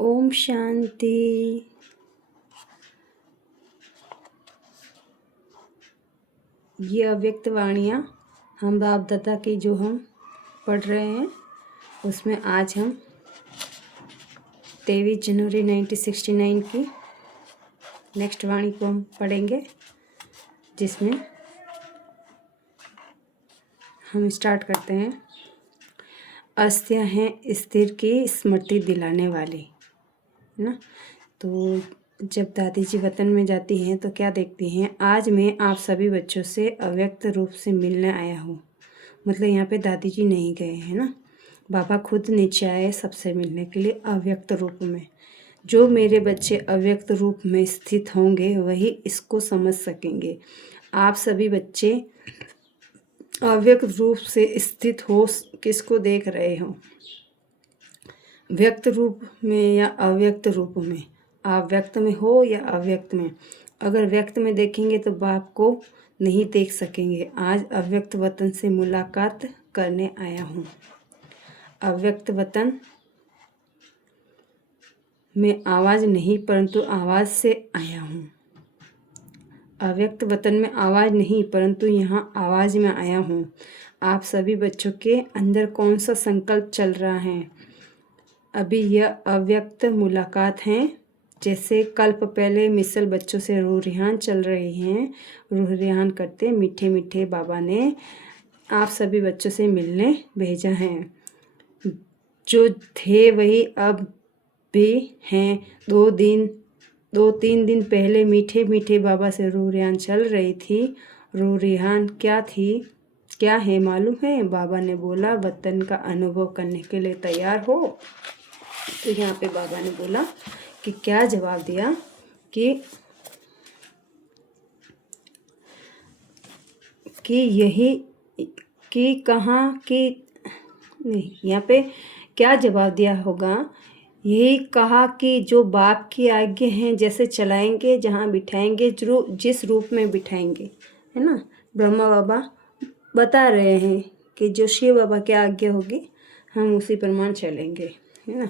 ओम शांति। ये अव्यक्त वाणियाँ हम बाप दादा की जो हम पढ़ रहे हैं उसमें आज हम 23 जनवरी 1969 की नेक्स्ट वाणी को हम पढ़ेंगे, जिसमें हम स्टार्ट करते हैं। अस्थियाँ हैं स्थिर की स्मृति दिलाने वाली, है ना। तो जब दादी जी वतन में जाती हैं तो क्या देखती हैं, आज मैं आप सभी बच्चों से अव्यक्त रूप से मिलने आया हूँ। मतलब यहाँ पे दादी जी नहीं गए हैं ना, बाबा खुद नीचे आए सबसे मिलने के लिए अव्यक्त रूप में। जो मेरे बच्चे अव्यक्त रूप में स्थित होंगे वही इसको समझ सकेंगे। आप सभी बच्चे अव्यक्त रूप से स्थित हो किसको देख रहे हो, व्यक्त रूप में या अव्यक्त रूप में? आप व्यक्त में हो या अव्यक्त में? अगर व्यक्त में देखेंगे तो बाप को नहीं देख सकेंगे। आज अव्यक्त वतन से मुलाकात करने आया हूँ। अव्यक्त वतन में आवाज़ नहीं परंतु आवाज़ से आया हूँ। अव्यक्त वतन में आवाज़ नहीं परंतु यहाँ आवाज़ में आया हूँ। आप सभी बच्चों के अंदर कौन सा संकल्प चल रहा है? अभी यह अव्यक्त मुलाकात है। जैसे कल्प पहले मिसल बच्चों से रूह रिहान चल रही हैं, रूह रिहान करते मीठे मीठे बाबा ने आप सभी बच्चों से मिलने भेजा है। जो थे वही अब भी हैं। 2-3 दिन पहले मीठे मीठे बाबा से रूह रिहान चल रही थी। रूह रिहान क्या थी, क्या है मालूम है? बाबा ने बोला वतन का अनुभव करने के लिए तैयार हो। तो यहाँ पे बाबा ने बोला कि क्या जवाब दिया कि यही कि कहाँ कि नहीं, यहाँ पे क्या जवाब दिया होगा? यही कहा कि जो बाप की आज्ञा हैं जैसे चलाएंगे, जहाँ बिठाएंगे, जिस रूप में बिठाएंगे, है ना। ब्रह्मा बाबा बता रहे हैं कि जो शिव बाबा की आज्ञा होगी हम उसी प्रमाण चलेंगे, है ना।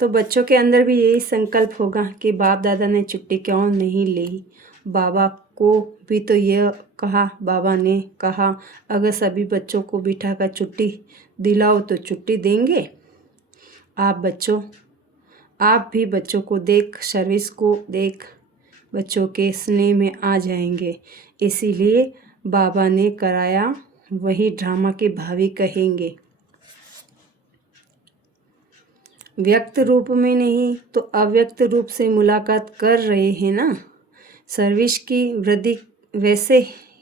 तो बच्चों के अंदर भी यही संकल्प होगा कि बाप दादा ने छुट्टी क्यों नहीं ली। बाबा को भी तो यह कहा, बाबा ने कहा अगर सभी बच्चों को बिठा कर छुट्टी दिलाओ तो छुट्टी देंगे। आप भी बच्चों को देख, सर्विस को देख बच्चों के स्नेह में आ जाएंगे। इसीलिए बाबा ने कराया वही ड्रामा के भावी कहेंगे। व्यक्त रूप में नहीं तो अव्यक्त रूप से मुलाकात कर रहे हैं ना। सर्विस की वृद्धि वैसे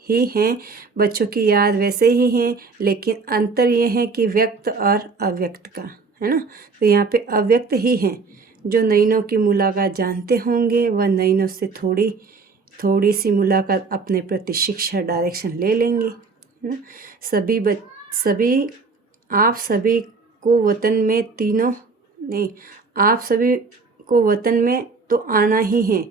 ही हैं, बच्चों की याद वैसे ही हैं, लेकिन अंतर यह है कि व्यक्त और अव्यक्त का, है ना। तो यहाँ पे अव्यक्त ही हैं। जो नैनों की मुलाकात जानते होंगे वह नैनों से थोड़ी सी मुलाकात अपने प्रति शिक्षा डायरेक्शन ले लेंगे, है ना। आप सभी को वतन में आप सभी को वतन में तो आना ही है।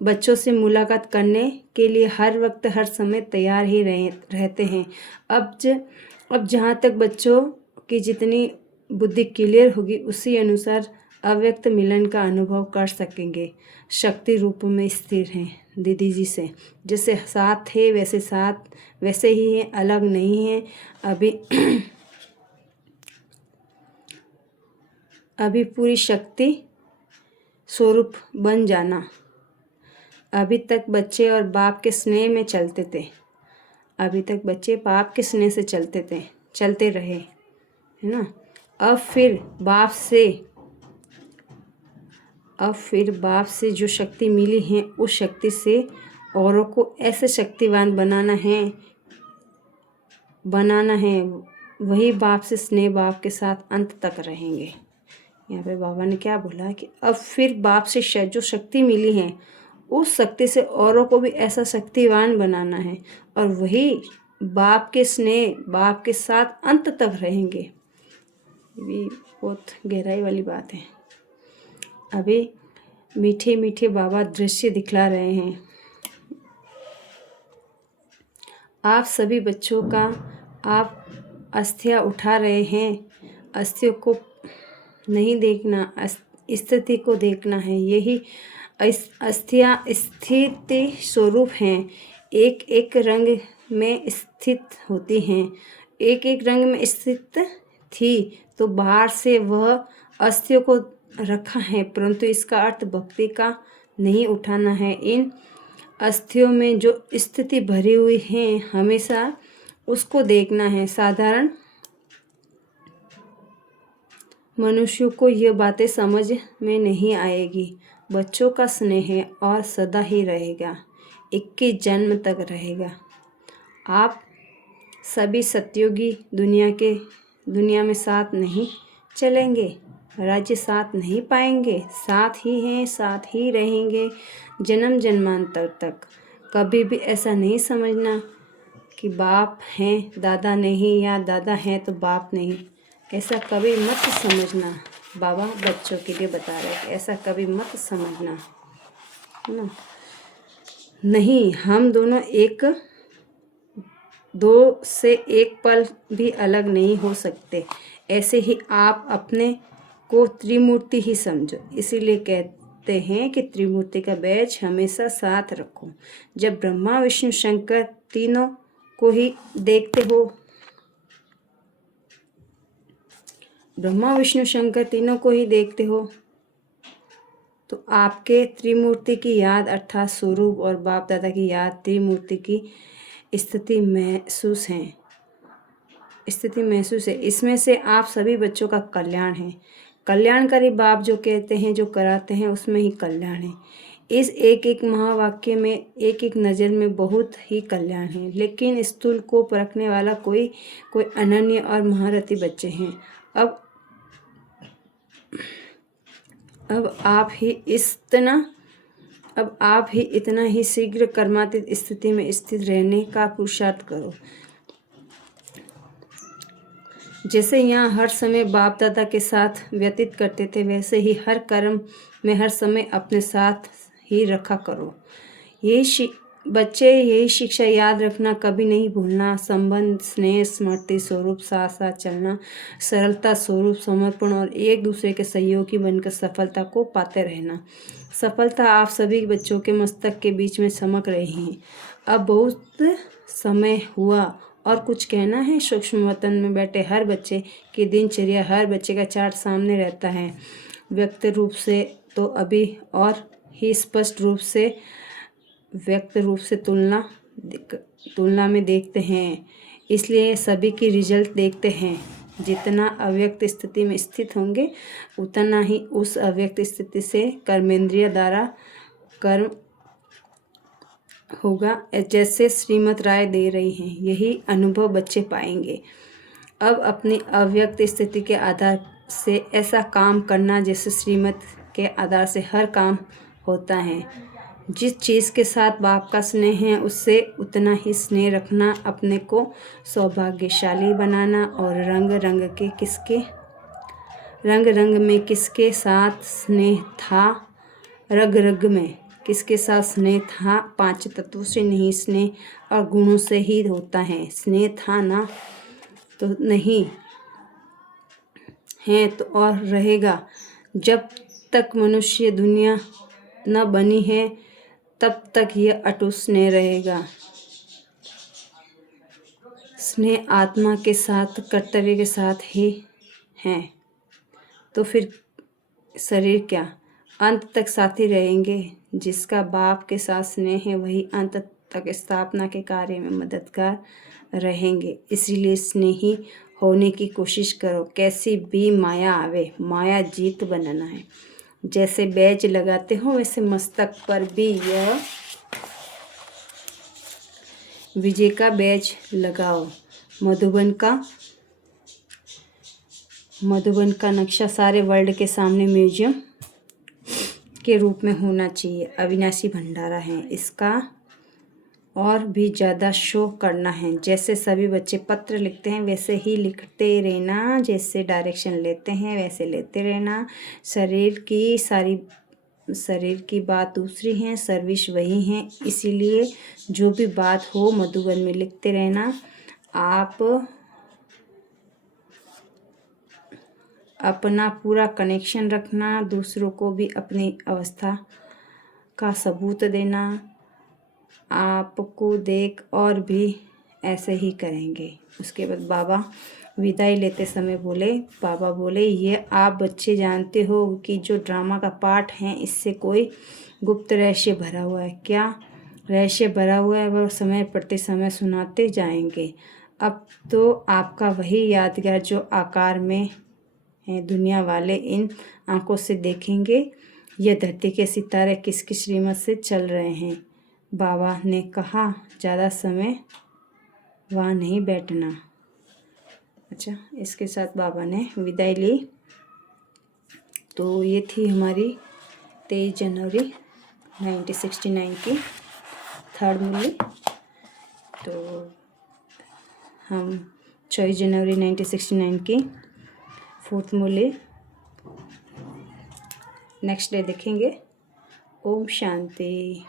बच्चों से मुलाकात करने के लिए हर वक्त हर समय तैयार ही रहते हैं। अब जहाँ तक बच्चों की जितनी बुद्धि क्लियर होगी उसी अनुसार अव्यक्त मिलन का अनुभव कर सकेंगे। शक्ति रूप में स्थिर हैं दीदी जी से, जैसे साथ थे वैसे ही हैं, अलग नहीं हैं। अभी पूरी शक्ति स्वरूप बन जाना। अभी तक बच्चे और बाप के स्नेह में चलते थे। अभी तक बच्चे बाप के स्नेह से चलते रहे, है ना। अब फिर बाप से जो शक्ति मिली है उस शक्ति से औरों को ऐसे शक्तिवान बनाना है। वही बाप से स्नेह बाप के साथ अंत तक रहेंगे। यहाँ पे बाबा ने क्या बोला कि अब फिर बाप से जो शक्ति मिली है उस शक्ति से औरों को भी ऐसा शक्तिवान बनाना है, और वही बाप के स्नेह बाप के साथ अंत तक रहेंगे। ये भी बहुत गहराई वाली बात है। अभी मीठे मीठे बाबा दृश्य दिखला रहे हैं। आप सभी बच्चों का आप अस्थियाँ उठा रहे हैं। अस्थियों को नहीं देखना, स्थिति को देखना है। यही अस्थियां स्थिति स्वरूप हैं, एक एक रंग में स्थित होती हैं। एक एक रंग में स्थित थी तो बाहर से वह अस्थियों को रखा है, परंतु इसका अर्थ भक्ति का नहीं उठाना है। इन अस्थियों में जो स्थिति भरी हुई है हमेशा उसको देखना है। साधारण मनुष्यों को ये बातें समझ में नहीं आएगी। बच्चों का स्नेह और सदा ही रहेगा, 21 जन्म तक रहेगा। आप सभी सतयुगी दुनिया में साथ नहीं चलेंगे, राज्य साथ नहीं पाएंगे, साथ ही हैं, साथ ही रहेंगे जन्म जन्मांतर तक। कभी भी ऐसा नहीं समझना कि बाप हैं दादा नहीं, या दादा हैं तो बाप नहीं। ऐसा कभी मत समझना। बाबा बच्चों के लिए बता रहे हैं, ऐसा कभी मत समझना, है ना। नहीं, हम दोनों दो से एक पल भी अलग नहीं हो सकते। ऐसे ही आप अपने को त्रिमूर्ति ही समझो। इसीलिए कहते हैं कि त्रिमूर्ति का बैच हमेशा साथ रखो। जब ब्रह्मा विष्णु शंकर तीनों को ही देखते हो, ब्रह्मा विष्णु शंकर तीनों को ही देखते हो तो आपके त्रिमूर्ति की याद अर्थात स्वरूप और बाप दादा की याद त्रिमूर्ति की स्थिति महसूस है। इसमें से आप सभी बच्चों का कल्याण है। कल्याणकारी बाप जो कहते हैं, जो कराते हैं, उसमें ही कल्याण है। इस एक एक महावाक्य में, एक एक नज़र में बहुत ही कल्याण है। लेकिन स्थूल को परखने वाला कोई अनन्य और महारथी बच्चे हैं। अब आप ही इतना ही शीघ्र कर्मातीत स्थिति में स्थित रहने का पुरुषार्थ करो। जैसे यहाँ हर समय बाप दादा के साथ व्यतीत करते थे, वैसे ही हर कर्म में हर समय अपने साथ ही रखा करो। यही शिक्षा याद रखना, कभी नहीं भूलना। संबंध, स्नेह, स्मृति स्वरूप साथ साथ चलना, सरलता स्वरूप समर्पण और एक दूसरे के सहयोगी बनकर सफलता को पाते रहना। सफलता आप सभी बच्चों के मस्तक के बीच में चमक रही है। अब बहुत समय हुआ और कुछ कहना है। सूक्ष्म वतन में बैठे हर बच्चे की दिनचर्या, हर बच्चे का चार्ट सामने रहता है। व्यक्त रूप से तो अभी और ही स्पष्ट रूप से व्यक्त रूप से तुलना में देखते हैं, इसलिए सभी की रिजल्ट देखते हैं। जितना अव्यक्त स्थिति में स्थित होंगे उतना ही उस अव्यक्त स्थिति से कर्मेंद्रिय द्वारा कर्म होगा। जैसे श्रीमत राय दे रही हैं, यही अनुभव बच्चे पाएंगे। अब अपनी अव्यक्त स्थिति के आधार से ऐसा काम करना जैसे श्रीमत के आधार से हर काम होता है। जिस चीज़ के साथ बाप का स्नेह है उससे उतना ही स्नेह रखना, अपने को सौभाग्यशाली बनाना। और रंग रंग में किसके साथ स्नेह था, रग रग में किसके साथ स्नेह था, 5 तत्वों से नहीं, स्नेह और गुणों से ही होता है। स्नेह था ना तो नहीं है तो और रहेगा। जब तक मनुष्य दुनिया न बनी है तब तक यह अटूट स्नेह रहेगा। स्नेह आत्मा के साथ, कर्तव्य के साथ ही है, तो फिर शरीर क्या, अंत तक साथी रहेंगे। जिसका बाप के साथ स्नेह है वही अंत तक स्थापना के कार्य में मददगार रहेंगे। इसीलिए स्नेही होने की कोशिश करो। कैसी भी माया आवे, माया जीत बनाना है। जैसे बैज लगाते हो वैसे मस्तक पर भी यह विजय का बैज लगाओ। मधुबन का नक्शा सारे वर्ल्ड के सामने म्यूजियम के रूप में होना चाहिए। अविनाशी भंडारा है, इसका और भी ज़्यादा शो करना है। जैसे सभी बच्चे पत्र लिखते हैं वैसे ही लिखते रहना, जैसे डायरेक्शन लेते हैं वैसे लेते रहना। शरीर की बात दूसरी है, सर्विस वही है। इसीलिए जो भी बात हो मधुबन में लिखते रहना। अपना पूरा कनेक्शन रखना, दूसरों को भी अपनी अवस्था का सबूत देना। आपको देख और भी ऐसे ही करेंगे। उसके बाद बाबा विदाई लेते समय बाबा बोले, ये आप बच्चे जानते हो कि जो ड्रामा का पार्ट है इससे कोई गुप्त रहस्य भरा हुआ है। क्या रहस्य भरा हुआ है वह समय प्रति समय सुनाते जाएंगे। अब तो आपका वही यादगार जो आकार में है, दुनिया वाले इन आंखों से देखेंगे यह धरती के सितारे किस किस रीमत से चल रहे हैं। बाबा ने कहा, ज़्यादा समय वहाँ नहीं बैठना। अच्छा, इसके साथ बाबा ने विदाई ली। तो ये थी हमारी 23 जनवरी 1969 की थर्ड मूवी। तो हम 24 जनवरी 1969 की फोर्थ मूवी नेक्स्ट डे देखेंगे। ओम शांति।